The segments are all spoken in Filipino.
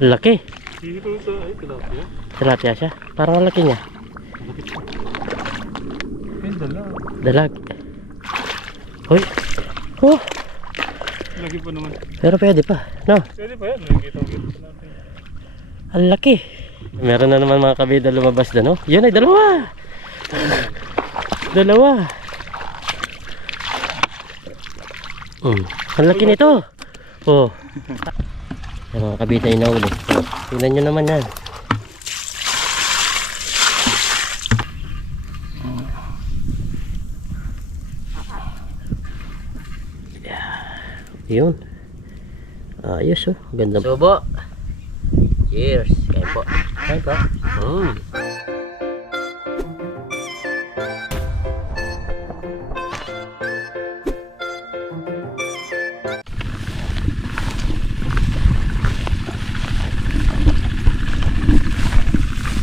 Laki. Dito sa ay tilapia. Tilapia siya. Parang ang laki niya. Ay, dalag. Dalag. Hoy. Oh. Lagi pa naman. Pero pwede pa. No? Pwede pa yan. Nakikita-kita natin. Ang laki. Meron na naman mga kabida lumabas na, no? Yun ay dalawa. Dalawa. Ang laki nito. Oh. Yung mga kabida yung nahuli. Oh. Tingnan nyo naman yan. Yun. Ayos oh. Ganda. Subo. Cheers. Kain po. Kain po.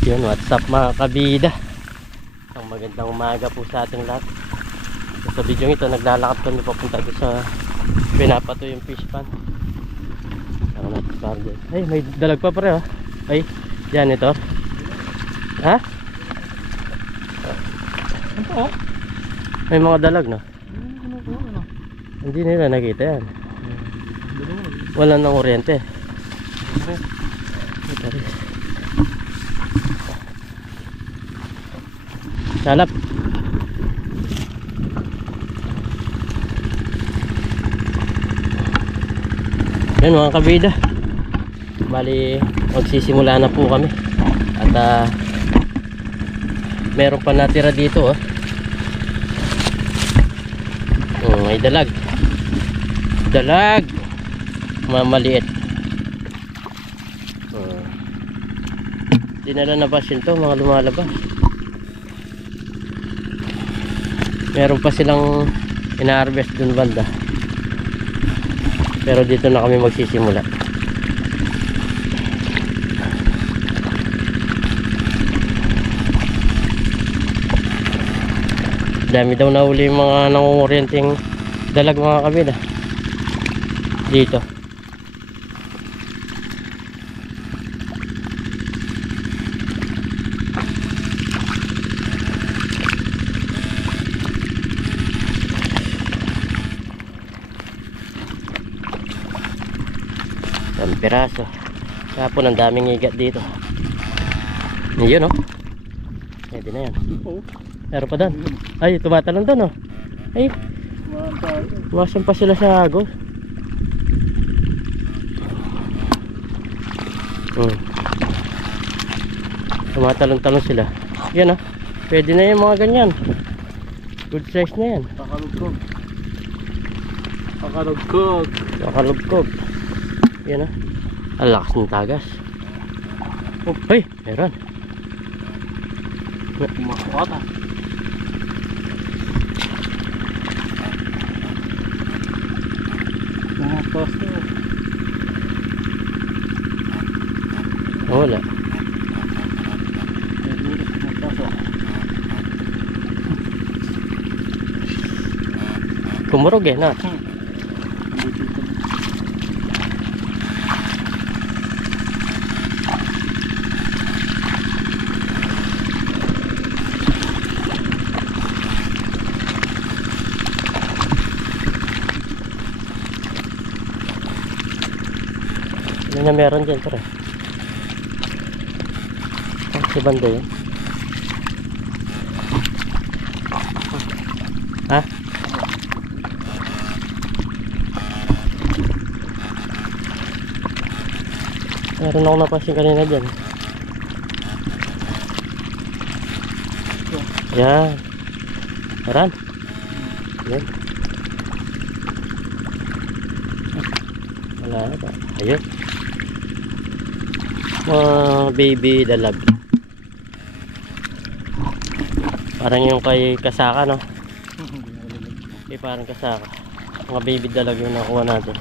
Yun, what's up mga kabida. Ang magandang umaga po sa ating lahat. Sa video ito naglalakad kami papunta doon sa pinapato yung fish pan. Ay, may dalag pa pare oh. Ay, janitor. Ha? Ano? May mga dalag no? Hindi nila nakita yan. Wala nang kuryente. Salap. Yan mga kabida, bali magsisimula na po kami at meron pa natira dito oh. May dalag mamaliit. Dinala na ba to mga lumalabas. Meron pa silang ina-harvest dun banda. Pero dito na kami magsisimula. Dami daw nahuli yung mga nangunguryenteng dalag mga kabida. Dito. Ang piraso. Kapon ang daming igat dito. Yun oh. Pwede na yan. Meron pa doon. Ay, tumatalon doon oh. Ay, masang pa sila sa agos. Tumatalon-talon sila. Yan oh. Pwede na yung mga ganyan. Good size na yan. Pakalugkog. Yan ah. Ang lakas ng tagas. Oh, ay, meron. Kumakota. Kumakas na. Wala. Kumurog eh na. Ano na meron dyan tara. Si banda yun. Ha? Meron ako napansin kanina dyan. Yan. Meron. Yan. Wala na ba? Ayun. Mga baby dalag. Parang yung kay kasaka no? Parang kasaka. Mga baby dalag yung nakuha natin.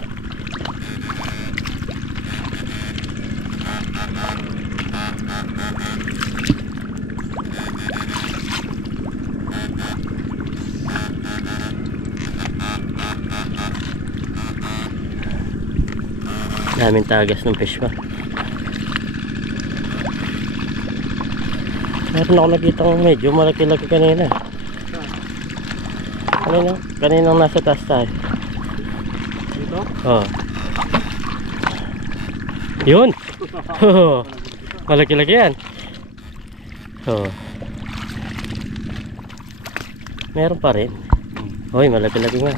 Daming tagas ng fish pa. Meron ako nakitang medyo malaki-laki kanina. Kaninang nasa taas tayo. Dito? Oh. Yun. Oh. Malaki-laki yan. Oh. Meron pa rin. Hoy, malaki-laki nga.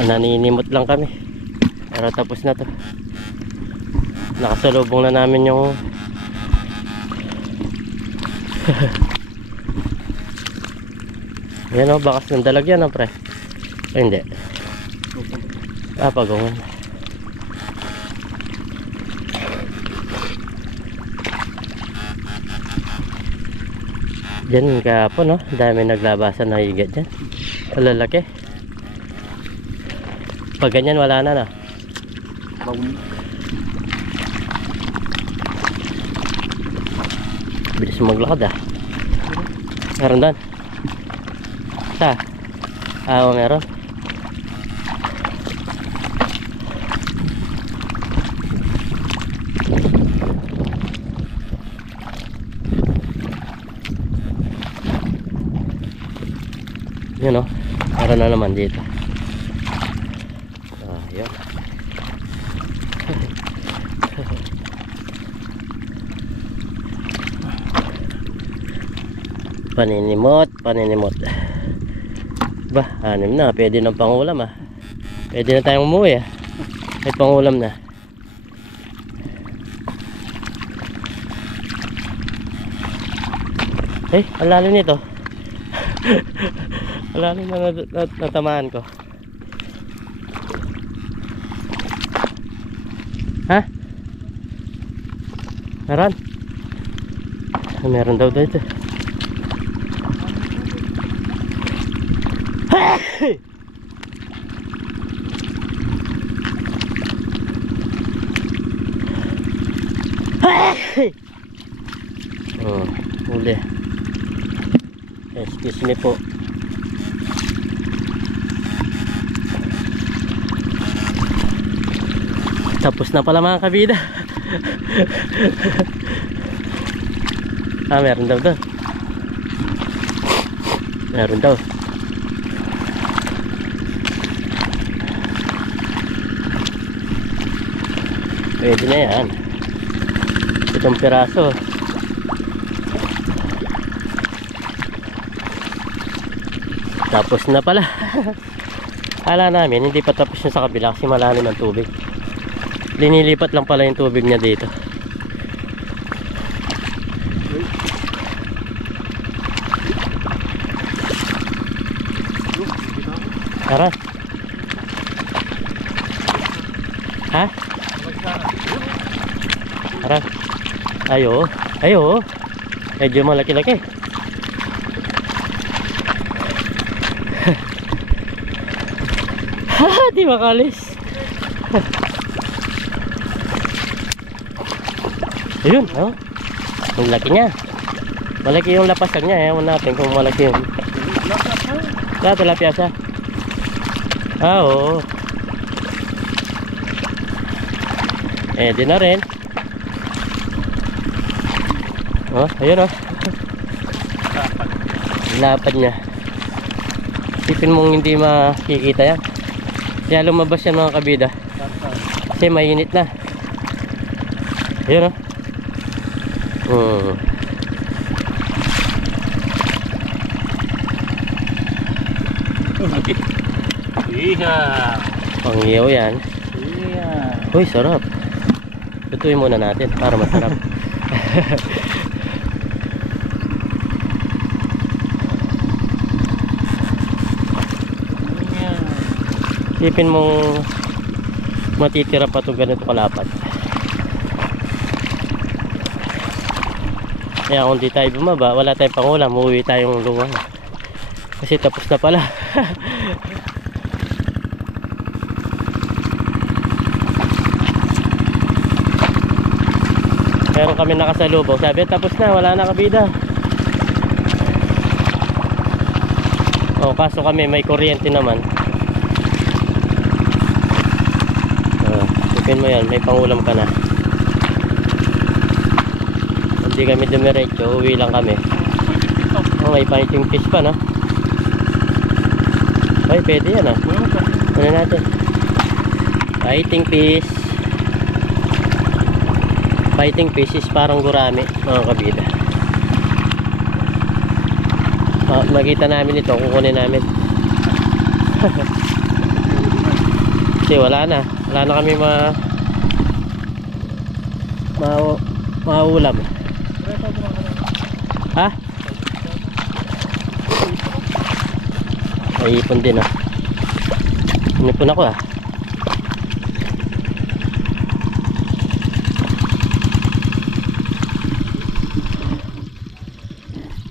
Naninimot lang kami. Pero tapos na to. Nakasalubong na namin yung yan o, bakas ng dalag yan o pre. Ay hindi. Pagongan. Diyan kahapon no, dami naglabasan na higat dyan. Lalaki. Pag ganyan wala na na. Bilis maglakad ah. Meron doon. Sa? Oo, meron. Yun o. Meron na naman dito. Yun. Paninimot. Bah, anim na. Pwede ng pangulam ah. Pwede na tayong umuwi ah. May pangulam na. Eh, ang lalim nito. Ang lalim na natamaan ko. Ha? Meron? Meron daw dito. Oh, huli. Excuse me po. Tapos na pala mga kabida. Meron daw doon. Meron daw. Pwede na yan. Itong piraso. Tapos na pala. Kala namin hindi pa tapos yung sa kabila kasi malalim ang tubig. Linilipat lang pala yung tubig niya dito. Tara. Ha? Tara. Ayo. Ayo. Medyo malaki-laki. Di makalis. Ayun, oh. Ang laki niya. Malaki yung lapasan niya. Ewan natin kung malaki yun. Tilapia siya. Oo. Di na rin. Oh, ayun oh. Lapad niya. Isipin mong hindi makikita yan. Kaya lumabas yan mga kabida. Kasi mainit na. Ayun oh. Pangyaw yan. Uy, sarap. Tutuin muna natin para masarap. Isipin mong matitira pa ito ganito kalapat. Kaya kung di tayo bumaba, wala tayong pangulam, uuwi tayong luwang. Kasi tapos na pala. Meron kami nakasalubong. Sabi, tapos na, wala na kabida. O, kaso kami may kuryente naman. isipin mo yan, may pangulam ka na. Hindi kami dumiretso, uwi lang kami. Oh, may fighting fish pa, no? Ay, pwede yan, ah. Ano natin? Fighting fish. Fighting fish is parang gurami, mga kabida. Makita namin ito, kukunin namin. Kasi wala na kami maulam. Ha? May ipon din, ah. Inipon ako, ah.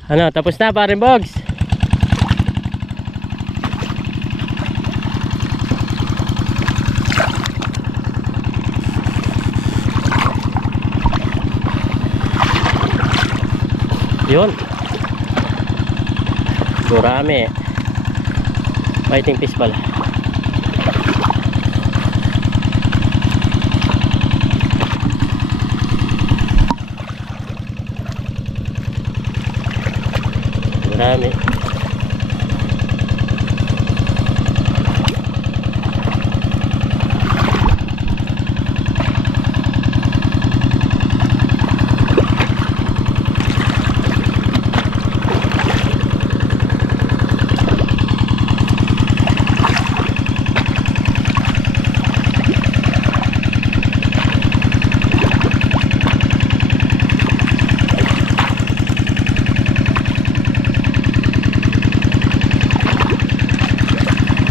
Ano, tapos na, parin Bogs? Yun. Gurami. Fighting fish pala. Gurami.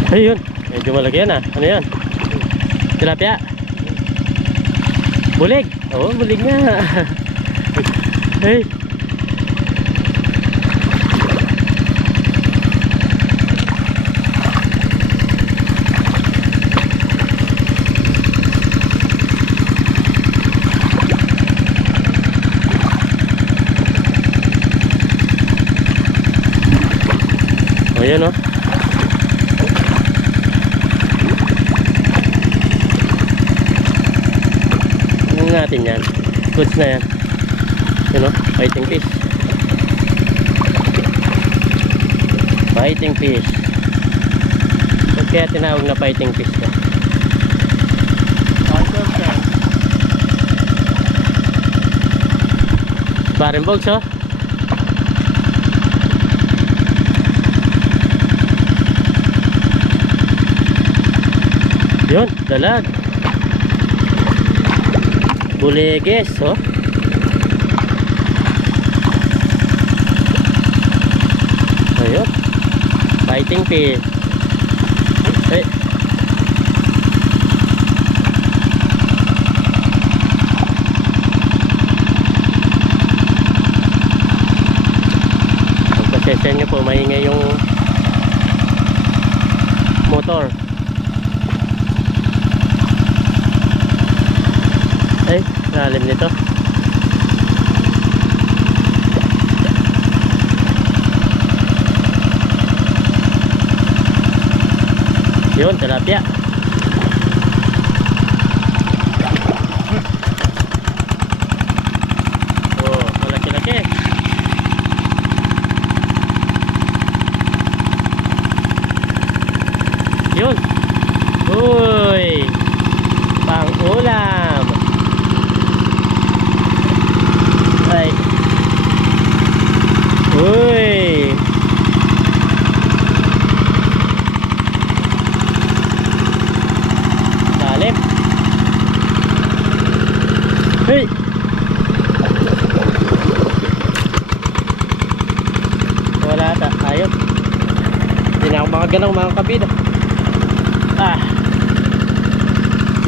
Ayun, medyo malaki yan, ah. Ano yan? Tilapia? Bulig? Oo, bulig nga. Hey. Ayan, oh. Natin yan, goods na yan, you know, fighting fish. Fighting fish. Ba't kaya tinawag na fighting fish na? Parin Bogs, oh. Yun, dalag. Buliges, oh. Ayun. Fighting fish. Eh. Pagpasensya nyo po, maingay yung motor. Ay, lalim nito. Yun, tilapia. Oh, malaki-laki. Yun. Uy, pang-ulam. Ay. Uy. Lalim. Hey. Wala ata. Ayun. Hindi na ako makagalaw, mga kabida.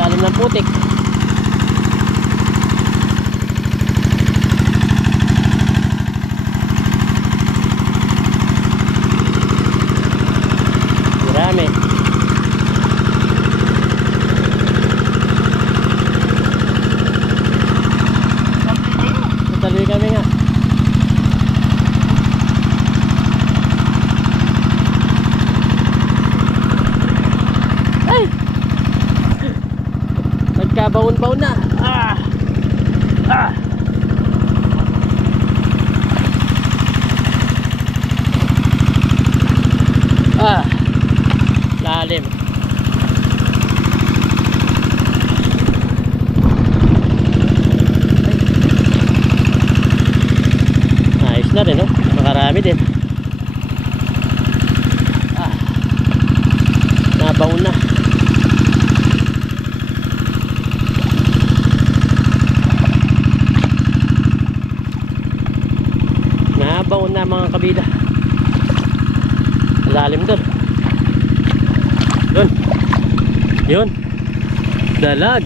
Lalim ng putik. Marami. Natali kami nga. Ay! nagkabaon-baon na. Lalim. Ayos na rin, no? Makarami din. Nabaon na. Nabaon na mga kabida. Lalim doon. Doon. Yun. Dalag.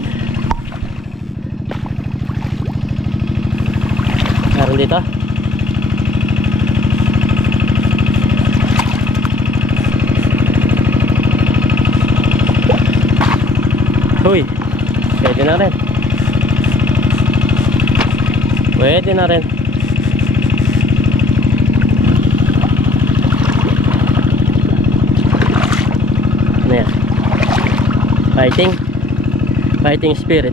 Meron dito. Uy. Pwede na rin. Pwede na rin. Ano yan? Fighting spirit.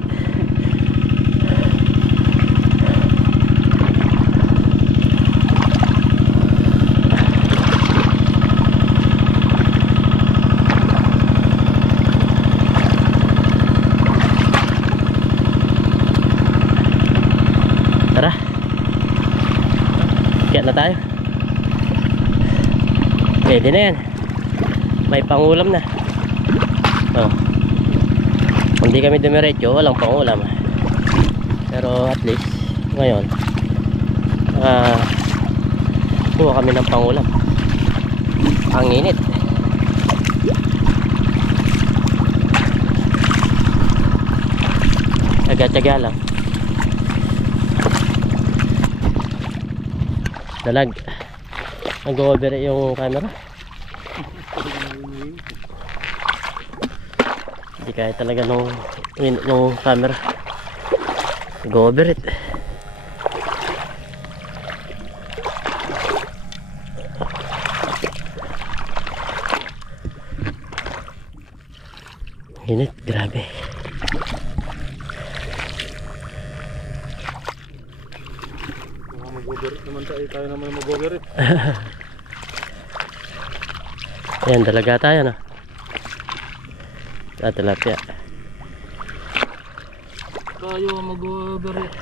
Tara, kaya na tayo. Pwede na yan. May pangulam na. Oh. Kung di kami dumiretso, walang pangulam. Pero at least ngayon kuha kami ng pangulam. Ang init. Tsaga-tsaga lang. Dalag. Nag-over yung camera. Hindi kaya talaga nung camera. Nag-over it. Init, grabe. Mag-over naman tayo naman mag-over it. Ayan, dalaga tayo na. Tilapia. Tayo mag-over it.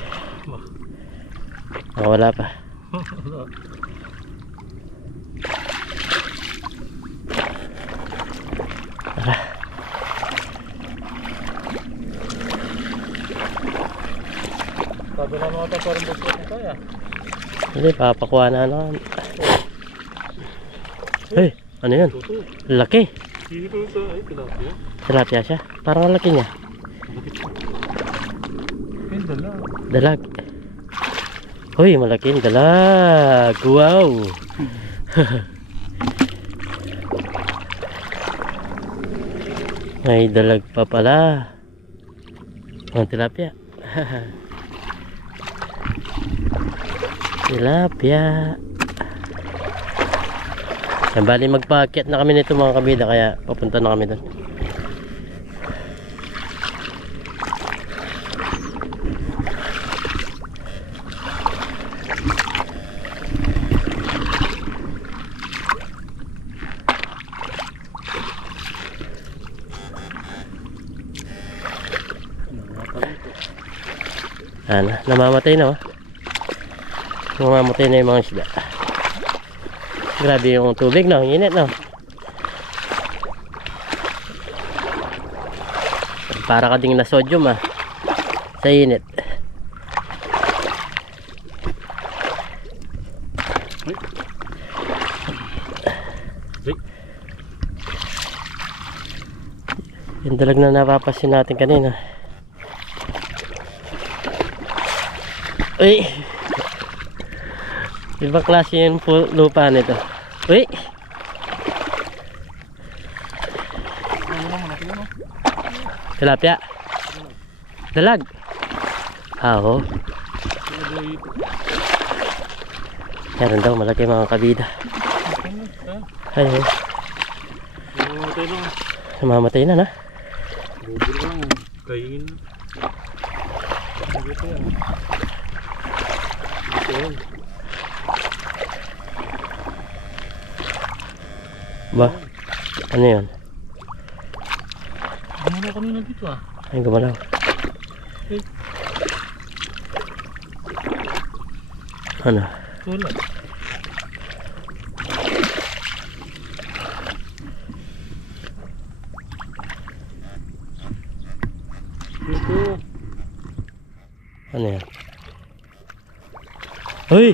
Wala pa. Tara. Sabi na mga ito parang gusto ko kaya. Hindi, papakuha na ano. Hey, ano yan? Laki. Dito sa ay tilapia. Tilapia siya. Parang ang laki niya. Yung dalag. Dalag. Uy, malaking dalag. Wow. May dalag pa pala. Ang tilapia. Tilapia. Bali magpaakyat na kami nito mga kabida, kaya papunta na kami doon. Ano, namamatay na, oh. Namamatay na yung mga isda. Grabe yung tubig, no? Init, no? Para ka ding na sodium, ah. Sa init. Yung dalag na napapasin natin kanina. Uy! Ibang klase yung lupa nito. Uy! Tilapia. Dalag. Oo. Meron daw malaki mga kabida. Ay, Namamatay lang. namamatay na na. Bubur lang. Kainin na. Dito yan. Dito yun. Ba? Ano yan? Ano kanina dito ah? Ay, gumalaw. Eh, Ano? wala. Dito. Ano yan? Uy!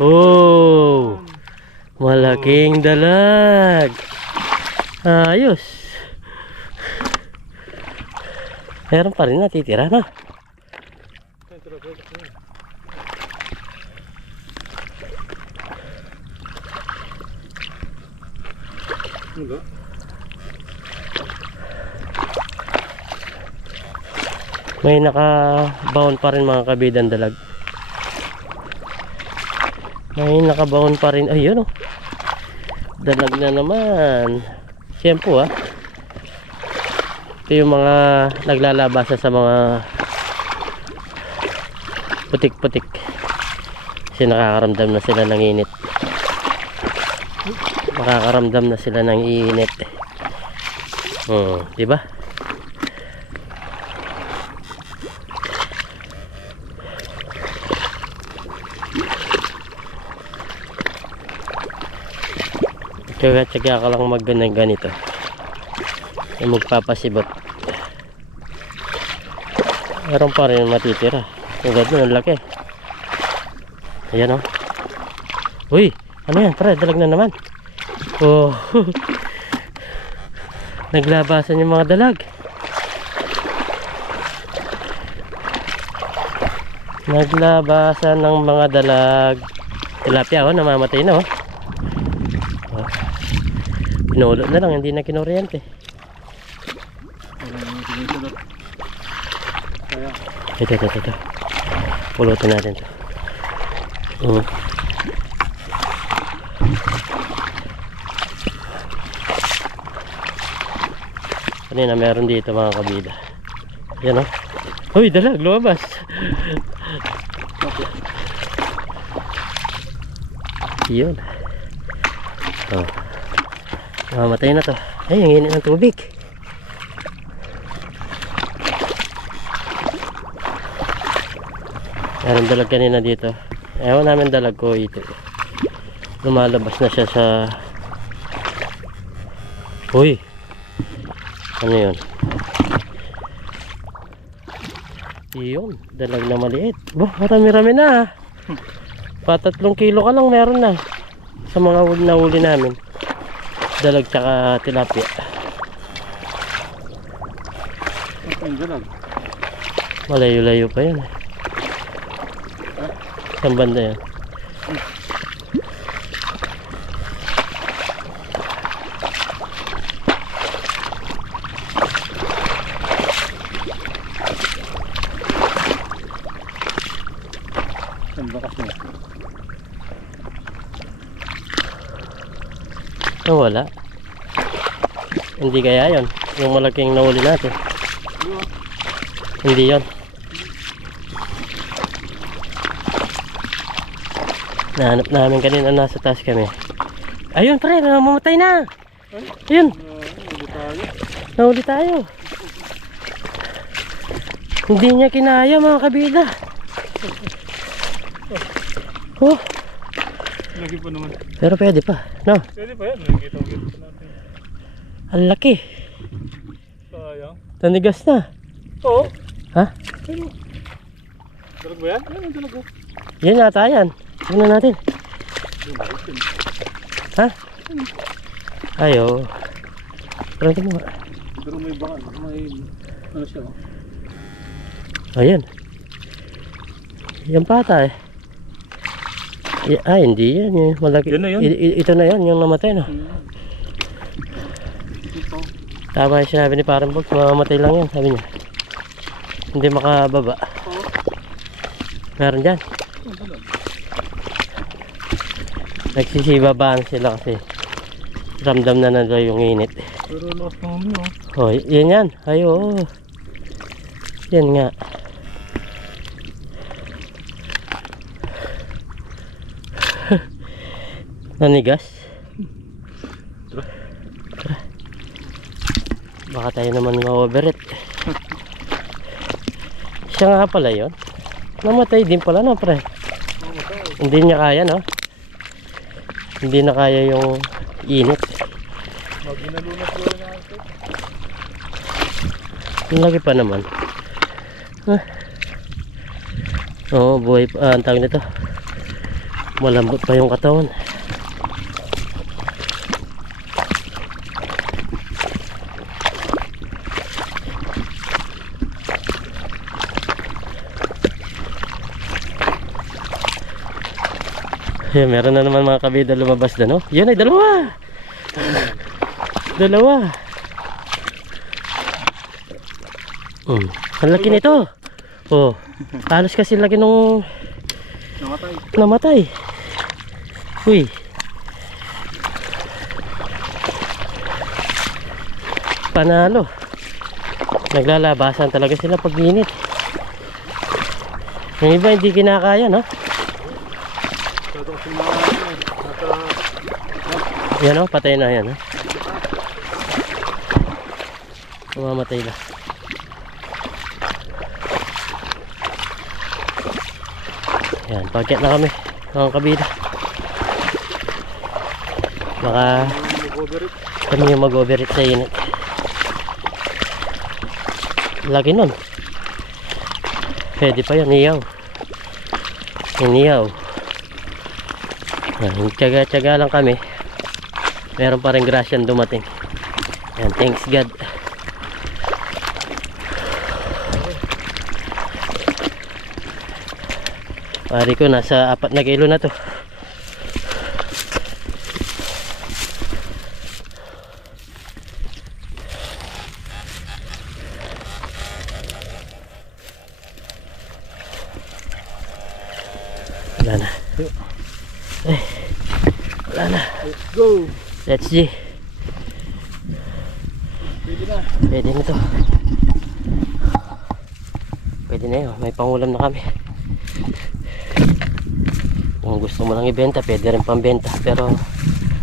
Oh! Malaking dalag! Ayos! Meron pa rin natitira na. Ano? May nakabaon pa rin mga kabidang dalag. May nakabaon pa rin. Ayun oh. Dalag na naman. Siyempo ah. Ito yung mga naglalabasa sa mga putik-putik. Kasi nakakaramdam na sila ng init. Makakaramdam na sila ng init. Diba? Tsaga-tsaga ka lang ganito. Ay magpapasibot. Meron pa rin matitira. Tulad nun, ang laki. Ayan o. Uy, ano yan? Tara, dalag na naman. Oh. Naglabasan yung mga dalag. Naglabasan ng mga dalag. Tilapia, oh, namamatay na, oh. Pinulot na lang, hindi na kinuryente. Ito. Pulutin natin to. Kanina meron dito mga kabida. Yan o. Uy, dalag, lumabas. Yun. Oh. Mamatay na to. Ay, ang init ng tubig. Meron dalag kanina dito. Ewan namin dalag ko ito. Lumalabas na siya sa... Uy! Ano yun? Yun, dalag na maliit. Bah, marami-rami na. Pa 3 kilo ka lang meron na. Sa mga nahuli namin. Dalag tsaka tilapia. Ang dalag. Malayo-layo pa yan. Saan banda yan? Ang bakas mo. Oh, wala. Hindi kaya yon yung malaking nahuli natin. Hindi yon. Nahanap namin kanina, nasa taas kami. Ayun pre, namamatay na. Ayun, Hindi tayo. nahuli tayo. Hindi niya kinaya mga kabida. Oh, Lagi pa naman. pero pwede pa, no? Pwede pa yan. Nakikita pa natin. Ang laki. Sayang. Tanigas na. Oo. Ha? Ano? Dalag ba yan? Ano ang dalag? Yan yata yan. Tingnan natin. Ha? Ayo. Pero ito mo. Pero may baka. May... Ano siya? Ayan. Yan pata eh. Hindi yan. Yung malaki. Yan na yun. Ito na yan. Yung namatay no. Ito. Tama yung sinabi ni Parang Bolt. Mamamatay lang yan. Sabi niya. Hindi makababa. Meron dyan. Ang dalag. Nagsisibabaan sila kasi ramdam na nandun yung init. Pero lakas ng ano. Oh, yan yan. Ayo. Yan nga. Nanigas. Tara. Baka tayo naman ma-overit. Siya nga pala yun. Namatay din pala na pre. Hindi niya kaya no. Hindi na kaya yung init. Maginalunas ko rin ang ito. Ang laki pa naman. Oo, buhay pa. Ang tawag nito. Malambot pa yung katawan. Yan, meron na naman mga kabida lumabas na, no? Yan ay dalawa! Dalawa! Ang laki nito! Oh, halos kasi laki nung namatay. Uy! Panalo! Naglalabasan talaga sila pag init. Yung iba hindi kinakaya, no? Yan o, patay na yan. Mamamatay na. Yan, pagkat na kami mga kabida. Baka kami yung mag-overit sa init. Lagi nun. Pwede pa yan, iyaw. Iniyaw. Tsaga-tsaga lang kami. Meron pa rin grasyang dumating. Yan, thanks God. Pari ko nasa 4 na kilo na to. Wala na. Eh, wala na. Let's go. Let's see. Pwede na. Pwede na to. Pwede na yun. May pangulam na kami. Kung gusto mo lang ibenta, pwede rin pambenta. Pero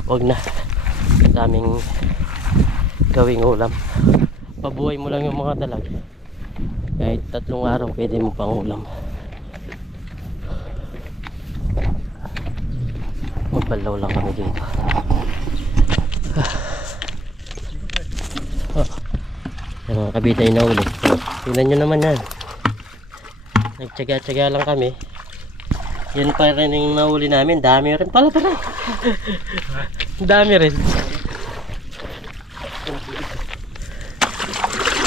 wag na. Daming gawing ulam. Pabuhay mo lang yung mga dalag. Kahit 3 araw, pwede mo pangulam. Magpalaw lang kami dito. Yung mga kabita yung nahuli. Tingnan nyo naman yan. Nagtsaga-tsaga lang kami. Yan pa rin yung nahuli namin. Dami rin pala pala. Dami rin.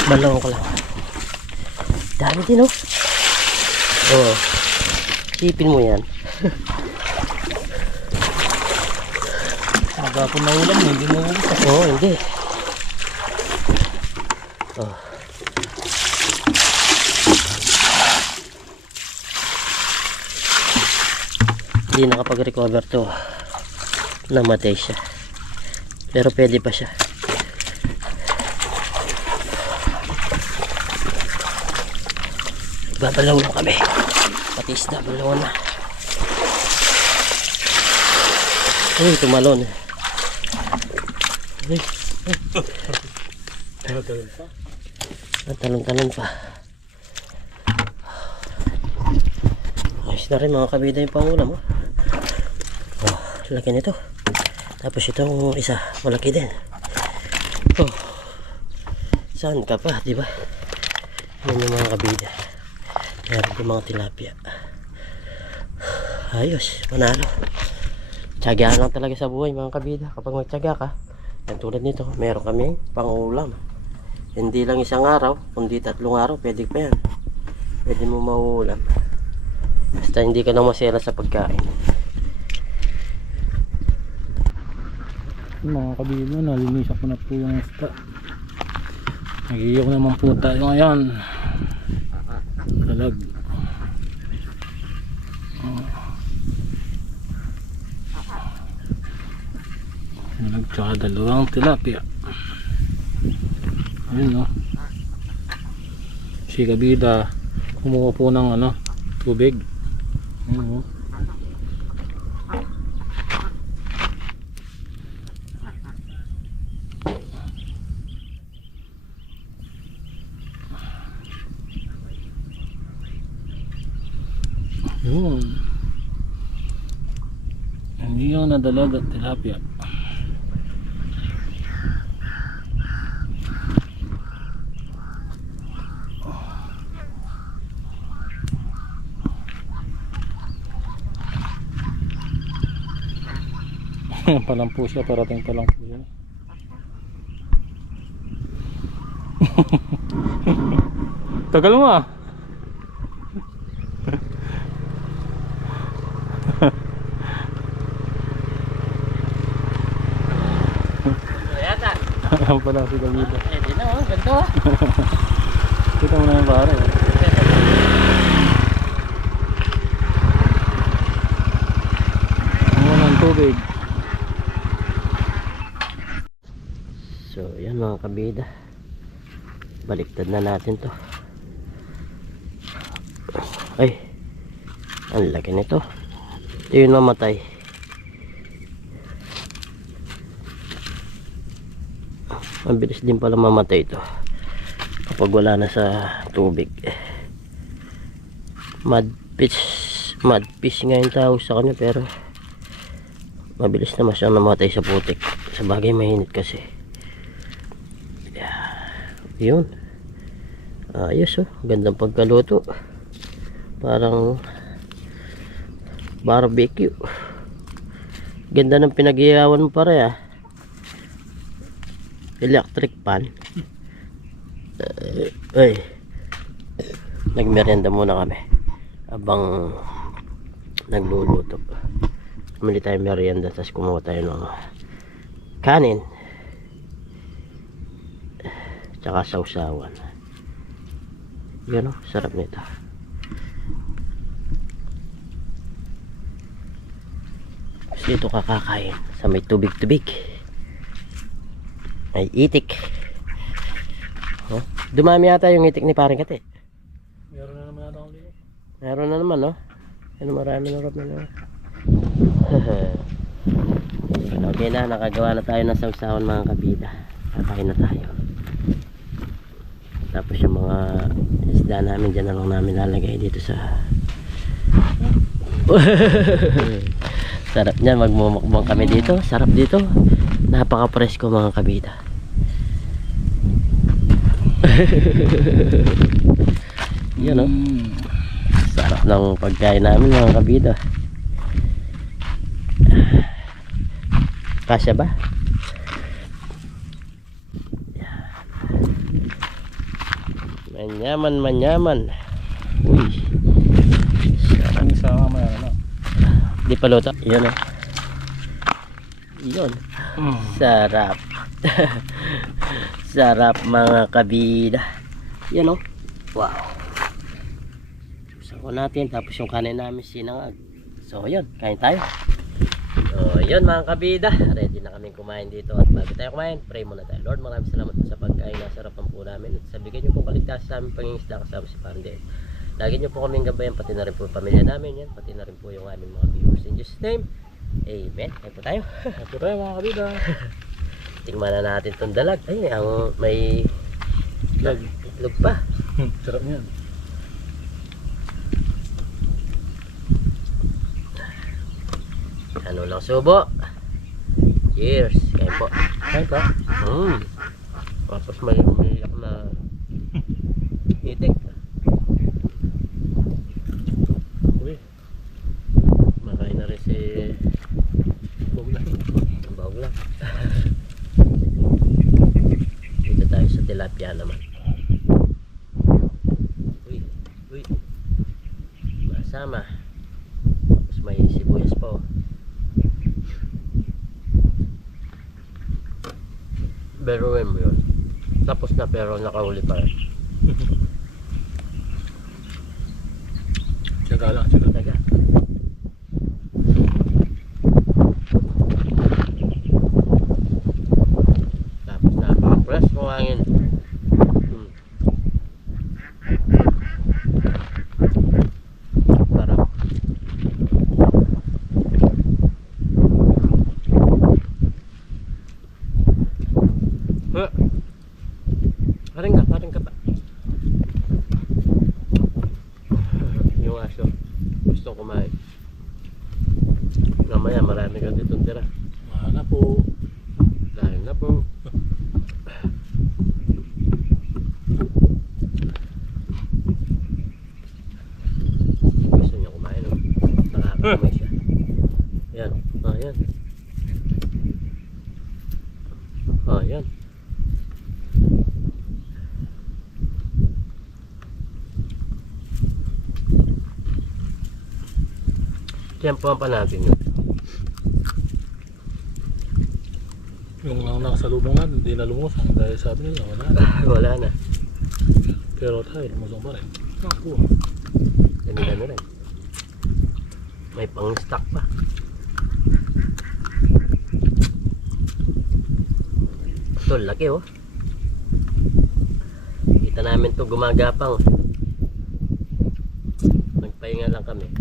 Balawang ko lang. Dami din oh. Oo. Sipin mo yan. Magapon na ulam, hindi mo ulam. Oo, hindi. Oh. Hindi nakapag-recover to. Namatay siya. Pero pwede pa siya. Babalaw na kami. Pati isda, balawan na. Uy, tumalon. Uy. Talon-talon pa. Ayos na rin mga kabida yung pangulam. Oh, laki nito. Tapos itong isa, malaki din. Oh, saan ka pa, di ba? Yan yung mga kabida. Meron yung mga tilapia. Ayos, panalo. Tiyagaan lang talaga sa buhay mga kabida. Kapag magtiyaga ka, yan tulad nito, meron kami pangulam. Hindi lang isang araw, kundi 3 araw, pwede pa yan. Pwede mo mauulam. Basta hindi ka lang masela sa pagkain. Mga kabilo, nalinisan ko na po yung isda. Nag-iyak naman po tayo ngayon. Dalag. Dalag tsaka 2 tilapia. Ayun no. si Kabida kumuha po ng ano, tubig. Ayun, oh. Yun. Hindi yung nadalag at tilapia. Palang po siya, parating palang po siya. Tagal mo ah. Yata. Ayan pala si Kabida. Eh, di na oh, ganito. Kita mo na yung pare. Kumuha ng tubig. So, yan mga kabida. Baliktad na natin to. Ay, ang laki nito. Ito yung namatay. Ang bilis din pala mamatay ito kapag wala na sa tubig. Mudfish nga yung tawag sa kanya, pero mabilis naman siyang namatay sa putik. Sa bagay mainit kasi. Yun, ayos oh, gandang pagkaluto, parang barbecue. Ganda ng pinag-iyawan mo pare ah. Electric pan. Ay, nagmerienda muna kami habang nagluluto. Kumili tayo merienda, tapos kumuha tayo ng kanin tsaka sausawan. Yan o, sarap nito. Dito kakakain sa may tubig-tubig, may itik. Oh, dumami yata yung itik ni paring Kate. Meron na naman ata akong liyo. Meron na naman, no? Ano, marami na rin na. Okay na, nakagawa na tayo ng sausawan mga kabida. Kakain na tayo. Tapos yung mga isda namin dyan na lang namin lalagay dito sa sarap niyan, magmumukbang kami dito. Sarap dito, napaka presko mga kabida. Yan o, sarap ng pagkain namin mga kabida. Kasya ba? Manyaman. Uy, Ang isa mamaya na. di pa luto. Yun o. Yun. Sarap. Sarap mga kabida. Yan o. Wow. Susan ko natin. Tapos yung kanin namin sinangag. So yun, kain tayo. So yun mga kabida, ready na kaming kumain dito. At bago tayo kumain, pray muna tayo. Lord, maraming salamat sa pagkain na sarapan po namin. At sabihin nyo pong kaligtas sa aming pangingisda kasama si Parandel. Lagi nyo po kaming gabayan, pati na rin po yung pamilya namin yan, pati na rin po yung aming mga viewers. In Jesus' name, amen. Kain po tayo. Ito tayo mga kabida. Tingnan na natin itong dalag. Ay, ang may itlog pa. Sarap niyan. Ano lang subo. Cheers. Kain po. Kain pa. Tapos may umiyak na itik. Uy, makain na rin si Boglang. Dito tayo sa tilapia naman. Uy, masama. Tapos may sibuyas pa oh. Beruin mo yun. Tapos na pero nakahuli pa rin. Tsaga lang, tsaga. Taga. Tapos napaka-fresh ng hangin. May siya. Yan. Yan. Yan. Tempo pa natin yun. Yung nakasalubong natin, hindi na lumusong dahil sabi nila wala na. Wala na. Pero tayo, lumusong pa rin. Nakuha. Ganila na rin. May pang-stock pa. Ito, laki oh. Kita namin to gumagapang. Nagpahinga lang kami.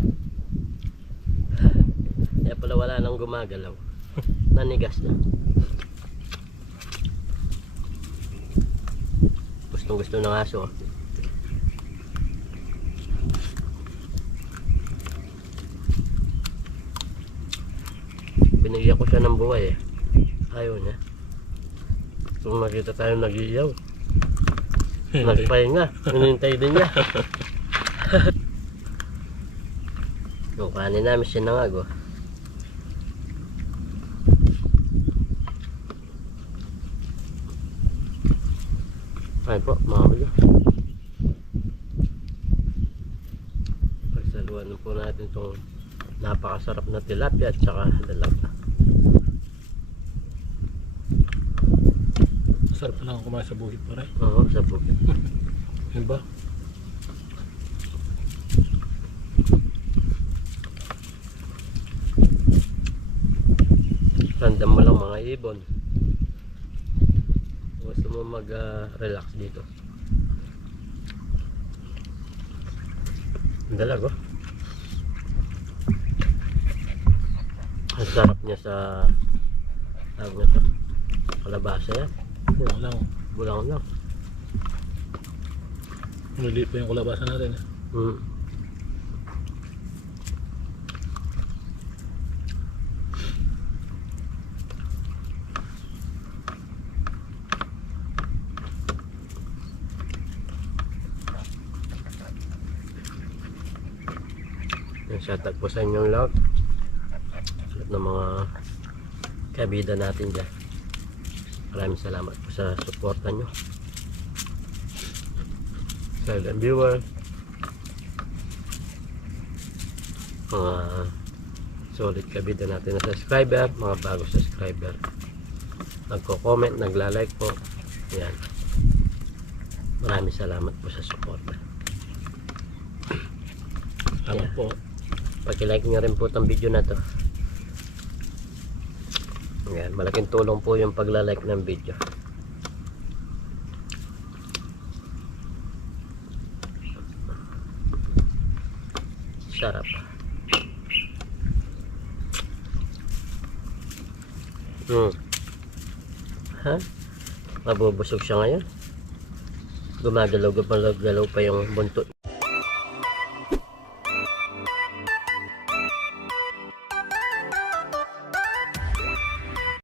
Kaya pala wala nang gumagalaw. Nanigas na. Gustong gusto ng aso. Binigyan ko siya ng buhay eh. Ayaw niya. Kung nakita tayo nag-iyaw, nagpahinga, hinintay din niya. Yung kanin namin sinangag oh. Ay po, mga kuya. Pagsaluan po natin itong napakasarap na tilapia at saka dalaga. Sarap na lang kumain sa buhit pa rin. Oo, sa bukid. Yun ba? Random mo lang mga ibon. Gusto mo mag-relax dito. Ang dalag oh. Ang sarap niya sa tawag na to. Kalabasa yan. Bulang lang. Bulang lang. Maliliit pa yung kulabasan natin eh. Shoutout po sa inyong lahat. Lahat ng mga kabida natin dyan. Maraming salamat po sa suporta nyo. Silent viewer, mga solid kabida natin na subscriber, mga bago subscriber, nagko-comment, nagla-like po. Yan. Maraming salamat po sa suporta. Salamat po. Paki-like nyo rin po itong video na to. Ayan, malaking tulong po yung pagla-like ng video. Sarap. Ha? Mabubusog siya ngayon. Gumagalaw pa yung buntot.